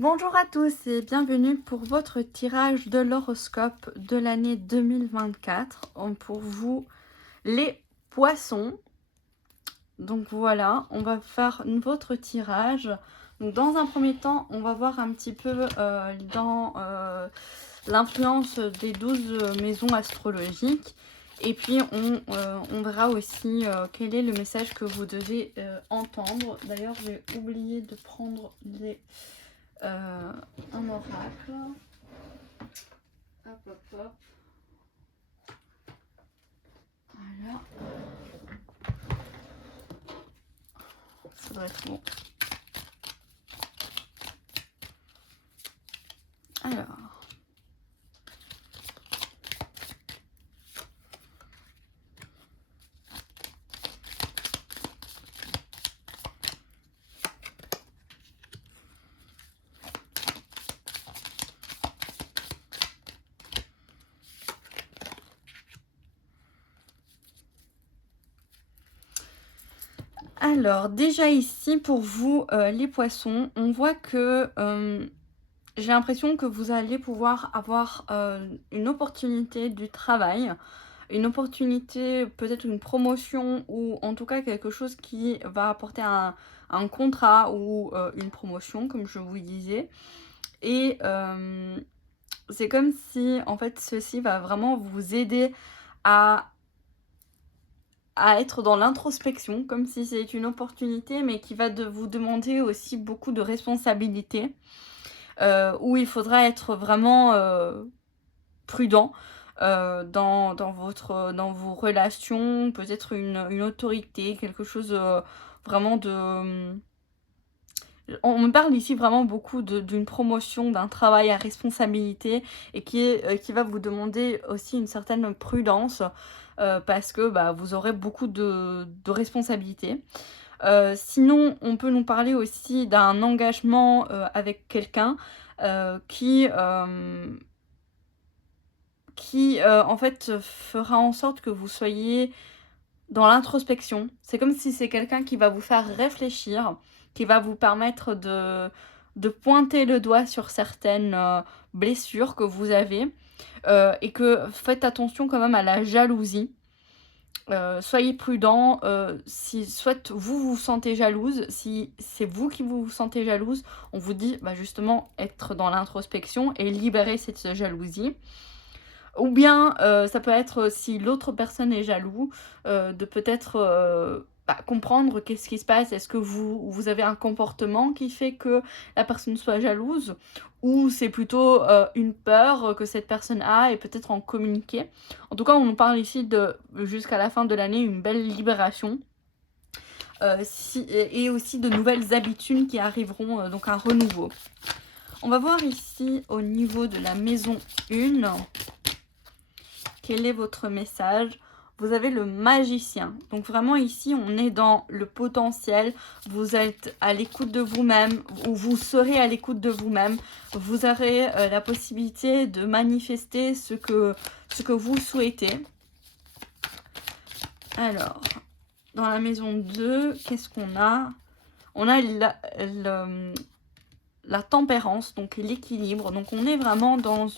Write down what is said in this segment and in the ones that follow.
Bonjour à tous et bienvenue pour votre tirage de l'horoscope de l'année 2024 pour vous les poissons. Donc voilà, on va faire votre tirage. Donc dans un premier temps, on va voir un petit peu dans l'influence des 12 maisons astrologiques. Et puis on verra aussi quel est le message que vous devez entendre. D'ailleurs, j'ai oublié de prendre un oracle. Hop, hop, hop. Voilà. Ça doit être bon. Alors. Alors, déjà ici, pour vous, les poissons, on voit que j'ai l'impression que vous allez pouvoir avoir une opportunité du travail, une opportunité, peut-être une promotion ou en tout cas quelque chose qui va apporter un contrat ou une promotion, comme je vous disais. Et c'est comme si, en fait, ceci va vraiment vous aider à être dans l'introspection, comme si c'est une opportunité, mais qui va vous demander aussi beaucoup de responsabilités, où il faudra être vraiment prudent dans vos relations, peut-être une autorité, quelque chose vraiment de... On me parle ici vraiment beaucoup d'une promotion, d'un travail à responsabilité et qui va vous demander aussi une certaine prudence parce que vous aurez beaucoup de responsabilités. Sinon, on peut nous parler aussi d'un engagement avec quelqu'un qui en fait fera en sorte que vous soyez dans l'introspection. C'est comme si c'est quelqu'un qui va vous faire réfléchir, qui va vous permettre de pointer le doigt sur certaines blessures que vous avez et que faites attention quand même à la jalousie. Soyez prudent, si soit vous vous sentez jalouse, si c'est vous qui vous sentez jalouse, on vous dit justement être dans l'introspection et libérer cette jalousie. Ou bien, ça peut être si l'autre personne est jaloux, de peut-être, comprendre qu'est-ce qui se passe. Est-ce que vous avez un comportement qui fait que la personne soit jalouse? Ou c'est plutôt, une peur que cette personne a et peut-être en communiquer? En tout cas, on nous parle ici de, jusqu'à la fin de l'année, une belle libération. Et aussi de nouvelles habitudes qui arriveront, donc un renouveau. On va voir ici au niveau de la maison 1. Quel est votre message? Vous avez le magicien. Donc vraiment ici, on est dans le potentiel. Vous êtes à l'écoute de vous-même ou vous serez à l'écoute de vous-même. Vous aurez la possibilité de manifester ce que vous souhaitez. Alors, dans la maison 2, qu'est-ce qu'on a? On a la tempérance, donc l'équilibre. Donc on est vraiment dans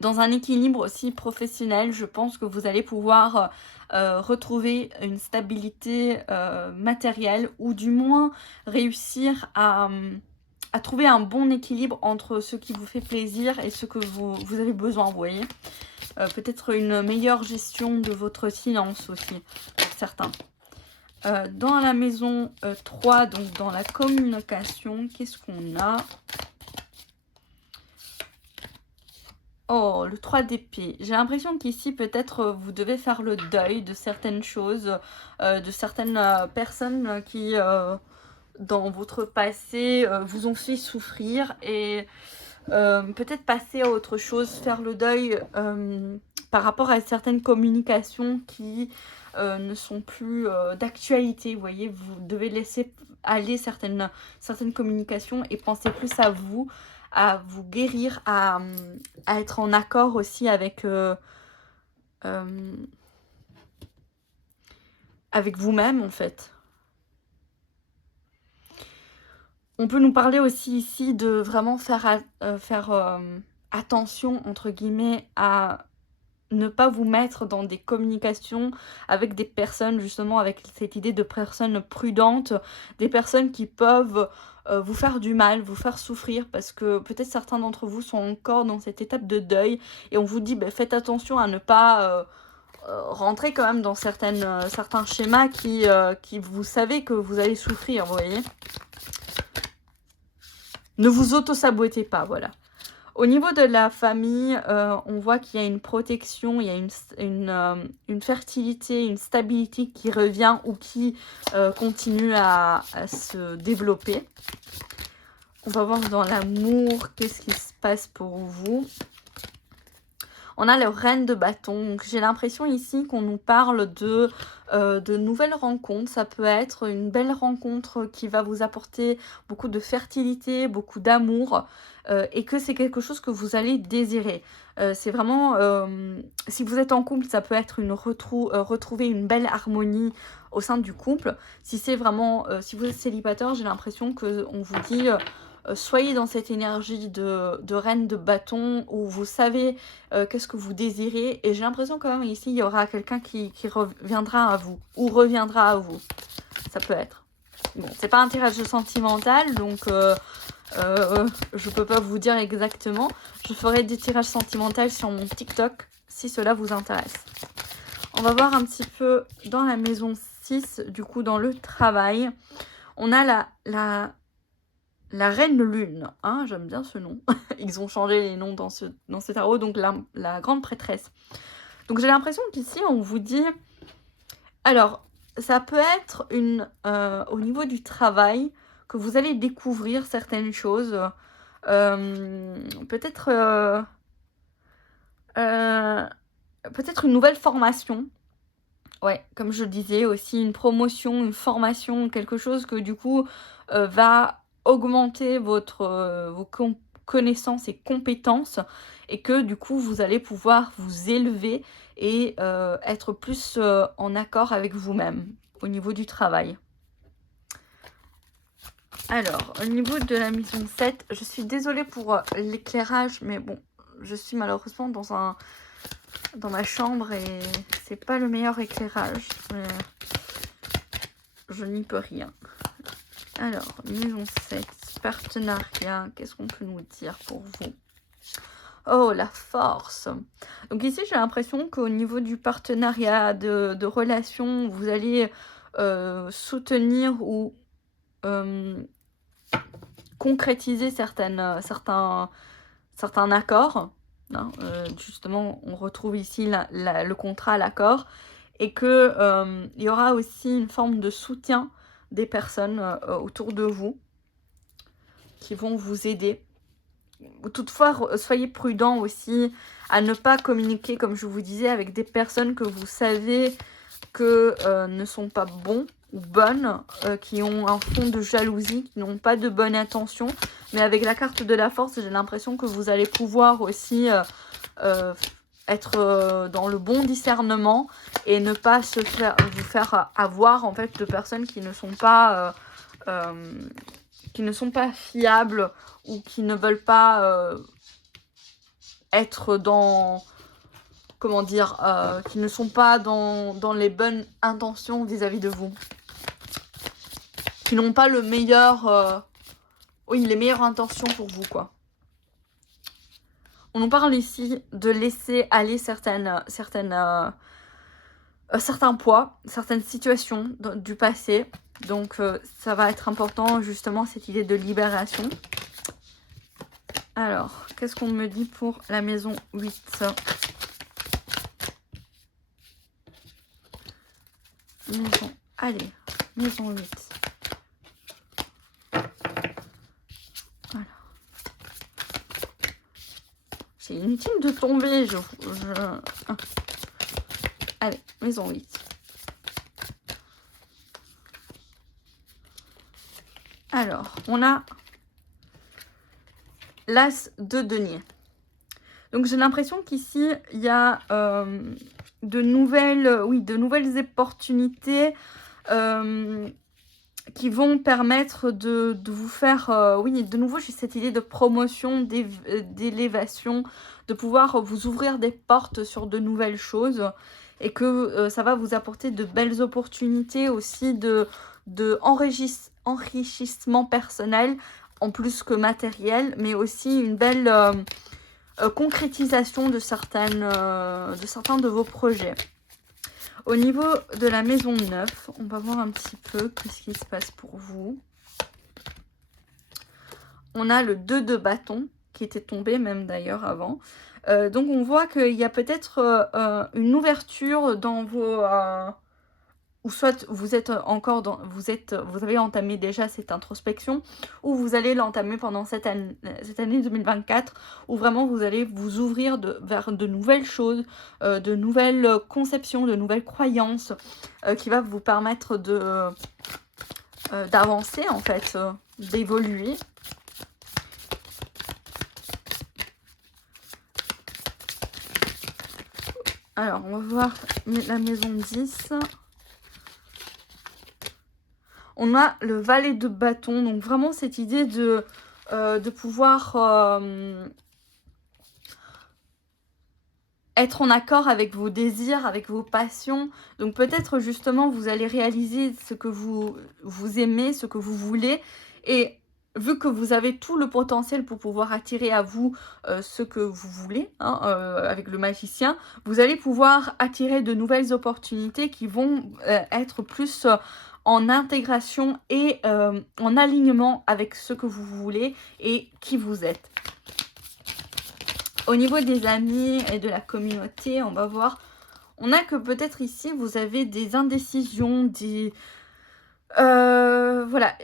dans un équilibre aussi professionnel. Je pense que vous allez pouvoir retrouver une stabilité matérielle ou du moins réussir à trouver un bon équilibre entre ce qui vous fait plaisir et ce que vous avez besoin, vous voyez. Peut-être une meilleure gestion de votre silence aussi, pour certains. Dans la maison 3, donc dans la communication, qu'est-ce qu'on a? Oh, le 3 d'épée. J'ai l'impression qu'ici, peut-être, vous devez faire le deuil de certaines choses, de certaines personnes qui, dans votre passé, vous ont fait souffrir et peut-être passer à autre chose, faire le deuil par rapport à certaines communications qui ne sont plus d'actualité. Vous voyez, vous devez laisser aller certaines communications et penser plus à vous guérir, à être en accord aussi avec vous-même en fait. On peut nous parler aussi ici de vraiment faire attention, entre guillemets, à ne pas vous mettre dans des communications avec des personnes, justement, avec cette idée de personnes prudentes, des personnes qui peuvent vous faire du mal, vous faire souffrir, parce que peut-être certains d'entre vous sont encore dans cette étape de deuil, et on vous dit, bah, faites attention à ne pas rentrer quand même dans certains schémas qui vous savez que vous allez souffrir, vous voyez. Ne vous auto-sabotez pas, voilà. Au niveau de la famille, on voit qu'il y a une protection, il y a une fertilité, une stabilité qui revient ou qui continue à se développer. On va voir dans l'amour, qu'est-ce qui se passe pour vous. On a le reine de bâton. J'ai l'impression ici qu'on nous parle de nouvelles rencontres. Ça peut être une belle rencontre qui va vous apporter beaucoup de fertilité, beaucoup d'amour. Et que c'est quelque chose que vous allez désirer. C'est vraiment, si vous êtes en couple, ça peut être retrouver une belle harmonie au sein du couple. Si c'est vraiment, si vous êtes célibataire, j'ai l'impression qu'on vous dit... soyez dans cette énergie de reine de bâton où vous savez qu'est-ce que vous désirez. Et j'ai l'impression quand même ici, il y aura quelqu'un qui reviendra à vous ou reviendra à vous. Ça peut être. Bon, c'est pas un tirage sentimental, donc je peux pas vous dire exactement. Je ferai des tirages sentimentaux sur mon TikTok si cela vous intéresse. On va voir un petit peu dans la maison 6, du coup dans le travail. On a la reine lune, hein, j'aime bien ce nom. Ils ont changé les noms dans ce tarot, donc la grande prêtresse. Donc j'ai l'impression qu'ici on vous dit... Alors, ça peut être au niveau du travail, que vous allez découvrir certaines choses. Peut-être une nouvelle formation. Ouais, comme je le disais, aussi une promotion, une formation, quelque chose que du coup va augmenter vos connaissances et compétences, et que du coup vous allez pouvoir vous élever et être plus en accord avec vous-même au niveau du travail. Alors, au niveau de la maison 7, je suis désolée pour l'éclairage, mais bon, je suis malheureusement dans ma chambre et c'est pas le meilleur éclairage. Je n'y peux rien. Alors, maison 7, partenariat, qu'est-ce qu'on peut nous dire pour vous? Oh, la force. Donc ici, j'ai l'impression qu'au niveau du partenariat, de relation, vous allez soutenir ou concrétiser certains accords. Hein, justement, on retrouve ici le contrat, l'accord. Et qu'il y aura aussi une forme de soutien des personnes autour de vous qui vont vous aider. Toutefois, soyez prudent aussi à ne pas communiquer, comme je vous disais, avec des personnes que vous savez que ne sont pas bons ou bonnes, qui ont un fond de jalousie, qui n'ont pas de bonne intention. Mais avec la carte de la force, j'ai l'impression que vous allez pouvoir aussi être dans le bon discernement et ne pas vous faire avoir en fait de personnes qui ne sont pas fiables ou qui ne veulent pas être dans, comment dire, qui ne sont pas dans les bonnes intentions vis-à-vis de vous, qui n'ont pas les meilleures intentions pour vous, quoi. On nous parle ici de laisser aller certains poids, certaines situations du passé. Donc ça va être important justement cette idée de libération. Alors, qu'est-ce qu'on me dit pour la maison 8? Maison 8. Voilà. C'est inutile de tomber. Allez, maison 8. Alors, on a l'as de denier. Donc j'ai l'impression qu'ici, il y a de nouvelles opportunités. Il qui vont permettre de vous faire, oui, de nouveau, j'ai cette idée de promotion, d'élévation, de pouvoir vous ouvrir des portes sur de nouvelles choses et que ça va vous apporter de belles opportunités aussi de enrichissement personnel en plus que matériel, mais aussi une belle concrétisation de certains de vos projets. Au niveau de la maison 9, on va voir un petit peu ce qui se passe pour vous. On a le 2 de bâton qui était tombé même d'ailleurs avant. Donc on voit qu'il y a peut-être une ouverture dans vos... ou soit vous êtes encore dans... Vous avez entamé déjà cette introspection, ou vous allez l'entamer pendant cette année 2024, où vraiment vous allez vous ouvrir vers de nouvelles choses, de nouvelles conceptions, de nouvelles croyances, qui va vous permettre d'avancer en fait, d'évoluer. Alors, on va voir la maison 10. On a le valet de bâton. Donc, vraiment, cette idée de pouvoir être en accord avec vos désirs, avec vos passions. Donc, peut-être, justement, vous allez réaliser ce que vous aimez, ce que vous voulez. Et vu que vous avez tout le potentiel pour pouvoir attirer à vous ce que vous voulez, hein, avec le magicien, vous allez pouvoir attirer de nouvelles opportunités qui vont être plus en intégration et en alignement avec ce que vous voulez et qui vous êtes. Au niveau des amis et de la communauté, on va voir, on a que peut-être ici, vous avez des indécisions, des... voilà,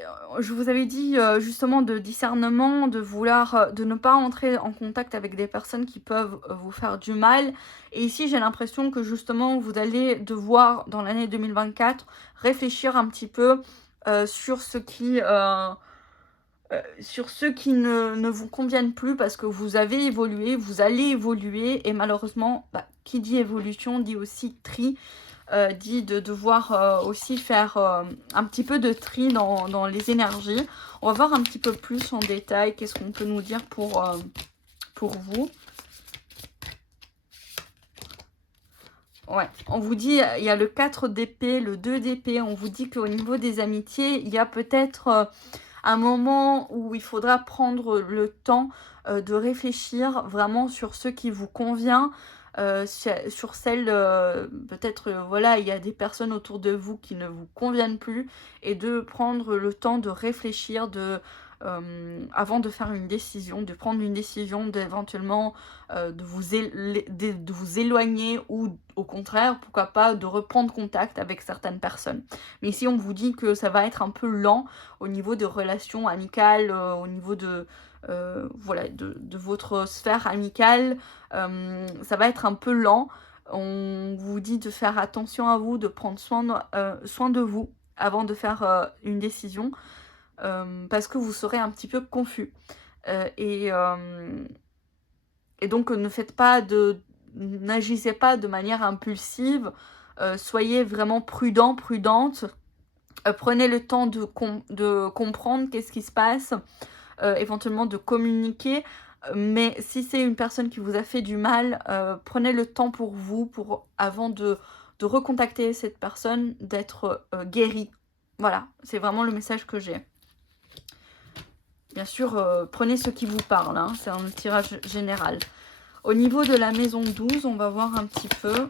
je vous avais dit justement de discernement, de vouloir, de ne pas entrer en contact avec des personnes qui peuvent vous faire du mal. Et ici, j'ai l'impression que justement, vous allez devoir, dans l'année 2024, réfléchir un petit peu sur ce qui ne vous conviennent plus, parce que vous avez évolué, vous allez évoluer, et malheureusement, qui dit évolution dit aussi tri. Dit de devoir aussi faire un petit peu de tri dans les énergies. On va voir un petit peu plus en détail qu'est-ce qu'on peut nous dire pour vous. Ouais, on vous dit, il y a le 4 d'épée, le 2 d'épée. On vous dit qu'au niveau des amitiés, il y a peut-être un moment où il faudra prendre le temps de réfléchir vraiment sur ce qui vous convient. Sur celle, peut-être, voilà, il y a des personnes autour de vous qui ne vous conviennent plus, et de prendre le temps de réfléchir, avant de faire une décision, de prendre une décision, d'éventuellement de vous éloigner, ou au contraire, pourquoi pas, de reprendre contact avec certaines personnes. Mais ici, on vous dit que ça va être un peu lent au niveau de relations amicales, au niveau de... voilà, de votre sphère amicale, ça va être un peu lent. On vous dit de faire attention à vous, de prendre soin de vous avant de faire une décision, parce que vous serez un petit peu confus. Et donc, n'agissez pas de manière impulsive, soyez vraiment prudente. Prenez le temps de comprendre qu'est-ce qui se passe, éventuellement de communiquer. Mais si c'est une personne qui vous a fait du mal, prenez le temps pour vous, avant de recontacter cette personne, d'être guéri. Voilà, c'est vraiment le message que j'ai. Bien sûr, prenez ce qui vous parle, hein, c'est un tirage général. Au niveau de la maison 12, on va voir un petit peu.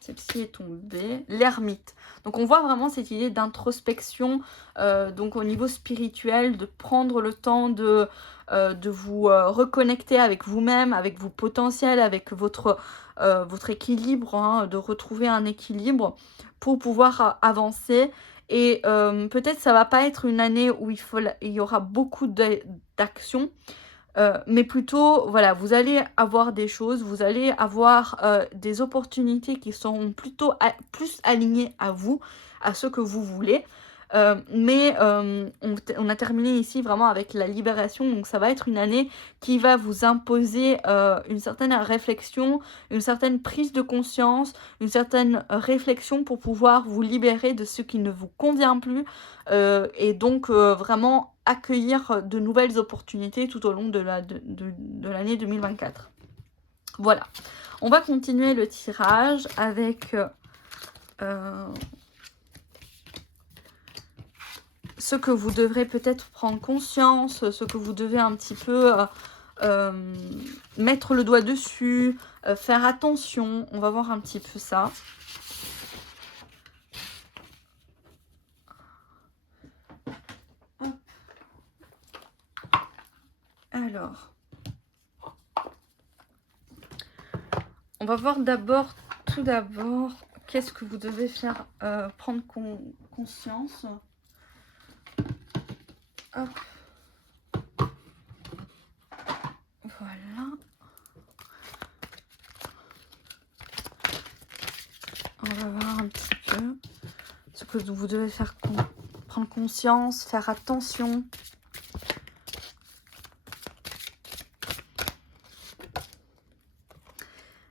Celle-ci est tombée. L'ermite. Donc on voit vraiment cette idée d'introspection, donc au niveau spirituel, de prendre le temps de vous reconnecter avec vous-même, avec vos potentiels, avec votre équilibre, hein, de retrouver un équilibre pour pouvoir avancer. Et peut-être ça va pas être une année où il y aura beaucoup d'actions, mais plutôt, voilà, vous allez avoir des choses, vous allez avoir des opportunités qui seront plutôt plus alignées à vous, à ce que vous voulez. On a terminé ici vraiment avec la libération, donc ça va être une année qui va vous imposer une certaine réflexion, une certaine prise de conscience, une certaine réflexion pour pouvoir vous libérer de ce qui ne vous convient plus et donc vraiment accueillir de nouvelles opportunités tout au long de l'année 2024. Voilà, on va continuer le tirage avec ce que vous devrez peut-être prendre conscience, ce que vous devez un petit peu mettre le doigt dessus, faire attention. On va voir un petit peu ça. Hop. Alors, on va voir tout d'abord, qu'est-ce que vous devez faire, prendre conscience. Hop. Voilà. On va voir un petit peu ce que vous devez faire, prendre conscience, faire attention.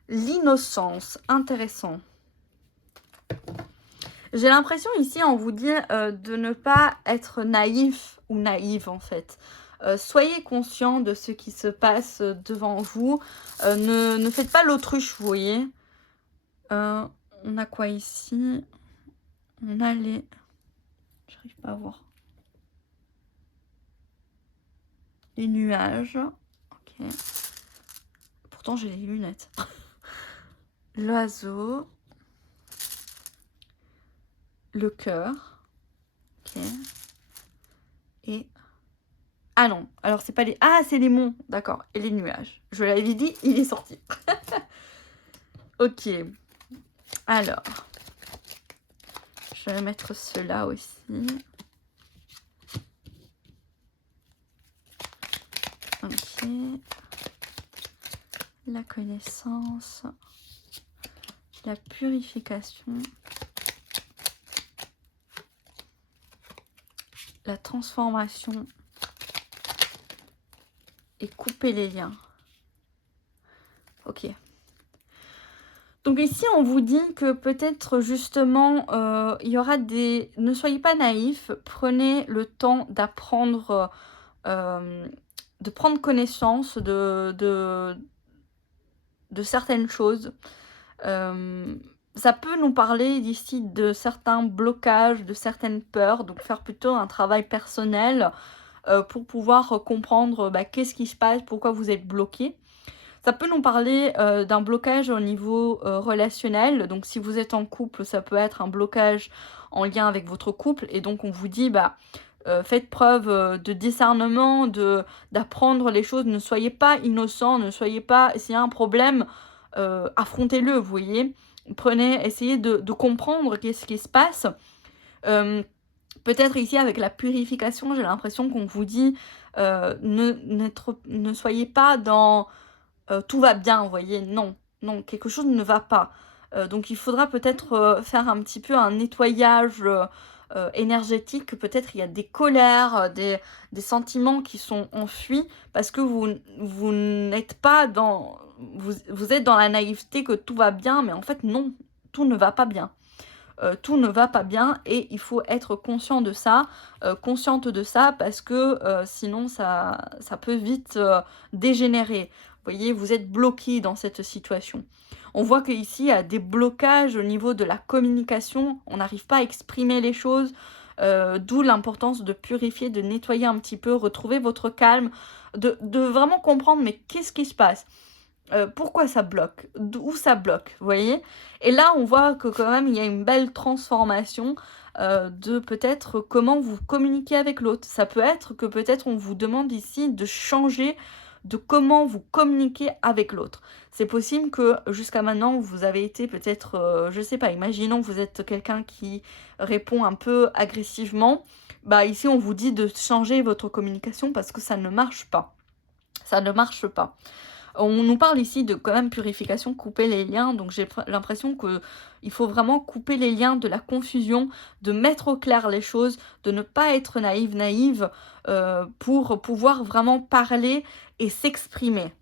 L'innocence, intéressant. J'ai l'impression ici, on vous dit de ne pas être naïf ou naïve en fait. Soyez conscient de ce qui se passe devant vous. Ne faites pas l'autruche, vous voyez. On a quoi ici? On a les... J'arrive pas à voir. Les nuages. Ok. Pourtant, j'ai les lunettes. L'oiseau. Le cœur. Ok. Et... Ah non, alors c'est pas les... Ah, c'est les monts, d'accord. Et les nuages. Je l'avais dit, il est sorti. Ok. Alors. Je vais mettre cela aussi. Ok. La connaissance. La purification. La transformation. Et couper les liens. Ok. Donc ici, on vous dit que peut-être justement, il y aura des... Ne soyez pas naïfs, prenez le temps d'apprendre, de prendre connaissance de certaines choses. Ça peut nous parler d'ici de certains blocages, de certaines peurs, donc faire plutôt un travail personnel pour pouvoir comprendre qu'est-ce qui se passe, pourquoi vous êtes bloqué. Ça peut nous parler d'un blocage au niveau relationnel. Donc si vous êtes en couple, ça peut être un blocage en lien avec votre couple. Et donc on vous dit, faites preuve de discernement, d'apprendre les choses. Ne soyez pas innocent, ne soyez pas... S'il y a un problème, affrontez-le, vous voyez. Essayez de comprendre qu'est-ce qui se passe. Peut-être ici avec la purification, j'ai l'impression qu'on vous dit, ne soyez pas dans... tout va bien, vous voyez, non, quelque chose ne va pas. Donc il faudra peut-être faire un petit peu un nettoyage énergétique, peut-être il y a des colères, des sentiments qui sont enfuis, parce que vous n'êtes pas dans... Vous êtes dans la naïveté que tout va bien, mais en fait non, tout ne va pas bien. Tout ne va pas bien et il faut être conscient de ça, consciente de ça, parce que sinon ça peut vite dégénérer. Vous voyez, vous êtes bloqué dans cette situation. On voit qu'ici, il y a des blocages au niveau de la communication. On n'arrive pas à exprimer les choses. D'où l'importance de purifier, de nettoyer un petit peu, retrouver votre calme, de vraiment comprendre, mais qu'est-ce qui se passe? Pourquoi ça bloque? D'où ça bloque? Vous voyez? Et là, on voit que quand même, il y a une belle transformation de peut-être comment vous communiquez avec l'autre. Ça peut être que peut-être on vous demande ici de changer de comment vous communiquez avec l'autre. C'est possible que jusqu'à maintenant, vous avez été peut-être, je sais pas, imaginons que vous êtes quelqu'un qui répond un peu agressivement. Ici, on vous dit de changer votre communication parce que ça ne marche pas. Ça ne marche pas. On nous parle ici de quand même purification, couper les liens, donc j'ai l'impression qu'il faut vraiment couper les liens de la confusion, de mettre au clair les choses, de ne pas être naïve, pour pouvoir vraiment parler et s'exprimer.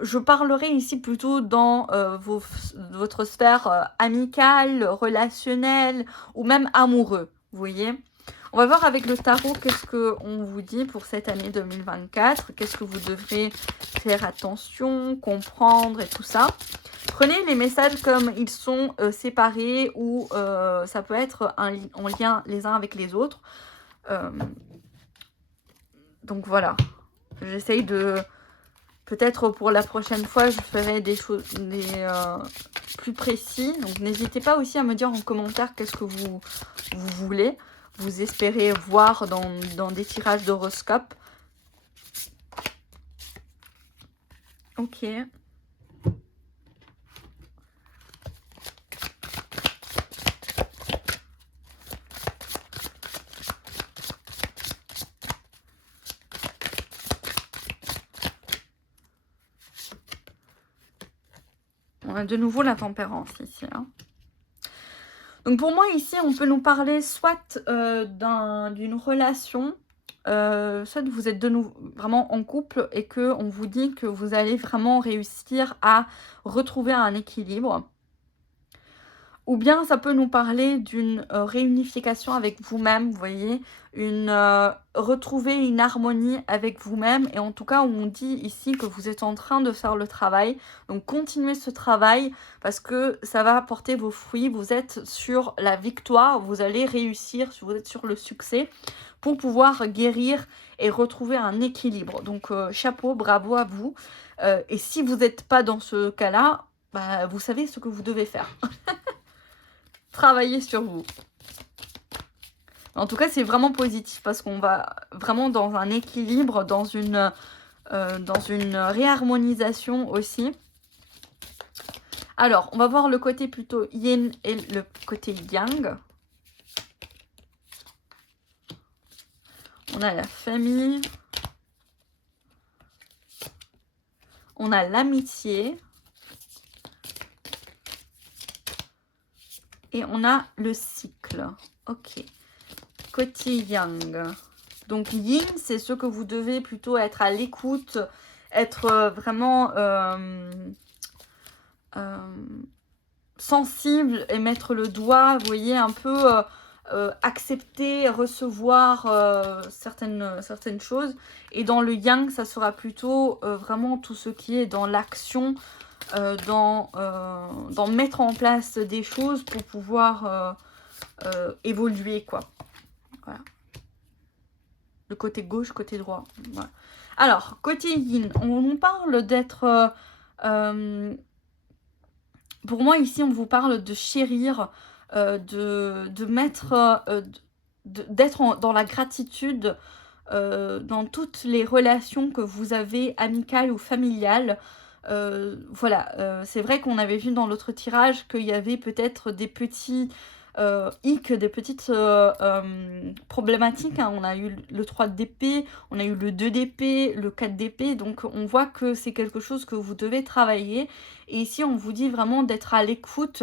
Je parlerai ici plutôt dans votre sphère amicale, relationnelle ou même amoureux, vous voyez. On va voir avec le tarot qu'est-ce qu'on vous dit pour cette année 2024, qu'est-ce que vous devrez faire attention, comprendre et tout ça. Prenez les messages comme ils sont séparés ou ça peut être en lien les uns avec les autres. Donc voilà, j'essaye de... Peut-être pour la prochaine fois, je ferai des choses plus précis. Donc n'hésitez pas aussi à me dire en commentaire qu'est-ce que vous voulez. Vous espérez voir dans des tirages d'horoscope. Ok. On a de nouveau la tempérance ici. Hein. Donc pour moi ici, on peut nous parler soit d'une relation, soit vous êtes de nouveau vraiment en couple et qu'on vous dit que vous allez vraiment réussir à retrouver un équilibre. Ou bien ça peut nous parler d'une réunification avec vous-même, vous voyez, retrouver une harmonie avec vous-même. Et en tout cas, on dit ici que vous êtes en train de faire le travail. Donc continuez ce travail parce que ça va apporter vos fruits. Vous êtes sur la victoire, vous allez réussir, vous êtes sur le succès pour pouvoir guérir et retrouver un équilibre. Donc chapeau, bravo à vous. Et si vous n'êtes pas dans ce cas-là, bah, vous savez ce que vous devez faire. Travailler sur vous. En tout cas, c'est vraiment positif parce qu'on va vraiment dans un équilibre, dans une réharmonisation aussi. Alors, on va voir le côté plutôt yin et le côté yang. On a la famille. On a l'amitié. Et on a le cycle. Ok. Côté yang. Donc yin, c'est ce que vous devez plutôt être à l'écoute, être vraiment sensible et mettre le doigt, vous voyez, un peu accepter, recevoir certaines choses. Et dans le yang, ça sera plutôt vraiment tout ce qui est dans l'action, dans mettre en place des choses pour pouvoir évoluer, quoi. Voilà. Le côté gauche, côté droit. Voilà. Alors, côté yin, on nous parle d'être... pour moi, ici, on vous parle de chérir, de mettre... d'être dans la gratitude dans toutes les relations que vous avez, amicales ou familiales. Voilà, c'est vrai qu'on avait vu dans l'autre tirage qu'il y avait peut-être des petits des petites problématiques. Hein. On a eu le 3 d'épée, on a eu le 2 d'épée, le 4 d'épée. Donc on voit que c'est quelque chose que vous devez travailler. Et ici, on vous dit vraiment d'être à l'écoute.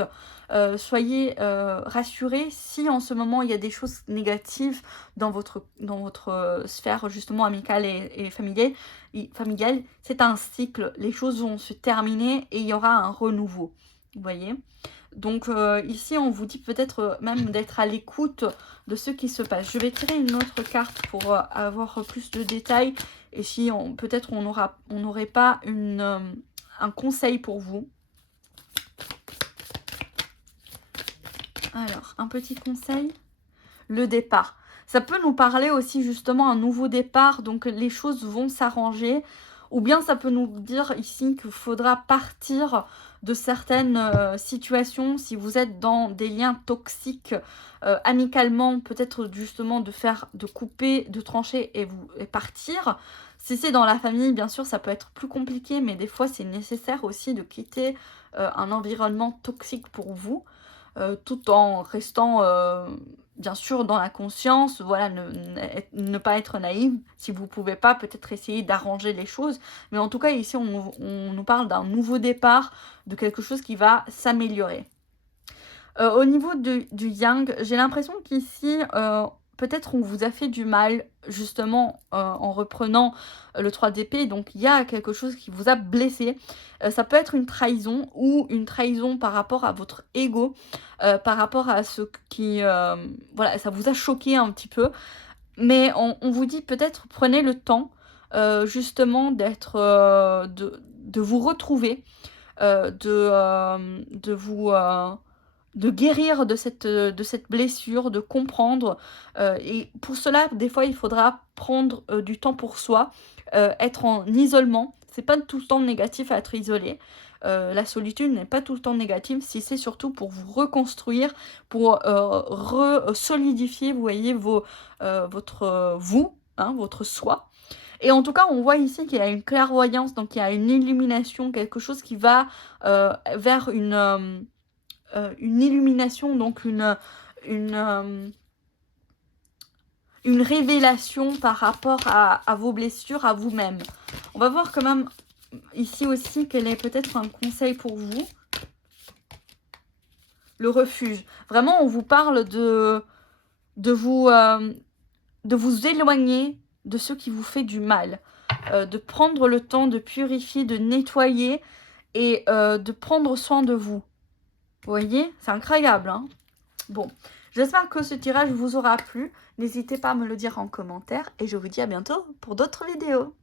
Soyez rassurés si en ce moment il y a des choses négatives dans votre sphère justement amicale et familiale. C'est un cycle, les choses vont se terminer et il y aura un renouveau, vous voyez. Donc ici on vous dit peut-être même d'être à l'écoute de ce qui se passe. Je vais tirer une autre carte pour avoir plus de détails et si peut-être on n'aurait pas un conseil pour vous. Alors, un petit conseil. Le départ. Ça peut nous parler aussi justement un nouveau départ, donc les choses vont s'arranger. Ou bien ça peut nous dire ici qu'il faudra partir de certaines situations. Si vous êtes dans des liens toxiques amicalement, peut-être justement de couper, de trancher et partir. Si c'est dans la famille, bien sûr, ça peut être plus compliqué, mais des fois c'est nécessaire aussi de quitter un environnement toxique pour vous. Tout en restant bien sûr dans la conscience, voilà, ne pas être naïve. Si vous pouvez pas, peut-être essayer d'arranger les choses. Mais en tout cas, ici, on nous parle d'un nouveau départ, de quelque chose qui va s'améliorer. Au niveau du yang, j'ai l'impression qu'ici, peut-être on vous a fait du mal, justement, en reprenant le 3 d'épée. Donc il y a quelque chose qui vous a blessé. Ça peut être une trahison ou une trahison par rapport à votre ego, par rapport à ce qui, voilà, ça vous a choqué un petit peu. Mais on vous dit peut-être prenez le temps, justement d'être, de vous retrouver, de vous, de guérir de cette blessure, de comprendre. Et pour cela, des fois, il faudra prendre du temps pour soi, être en isolement. C'est pas tout le temps négatif à être isolé. La solitude n'est pas tout le temps négative, si c'est surtout pour vous reconstruire, pour re-solidifier, vous voyez, votre vous, hein, votre soi. Et en tout cas, on voit ici qu'il y a une clairvoyance, donc il y a une illumination, quelque chose qui va vers une illumination, donc une révélation par rapport à vos blessures, à vous-même. On va voir quand même ici aussi quel est peut-être un conseil pour vous. Le refuge. Vraiment, on vous parle de vous éloigner de ce qui vous fait du mal. De prendre le temps de purifier, de nettoyer et de prendre soin de vous. Vous voyez, c'est incroyable, hein. Bon, j'espère que ce tirage vous aura plu. N'hésitez pas à me le dire en commentaire et je vous dis à bientôt pour d'autres vidéos.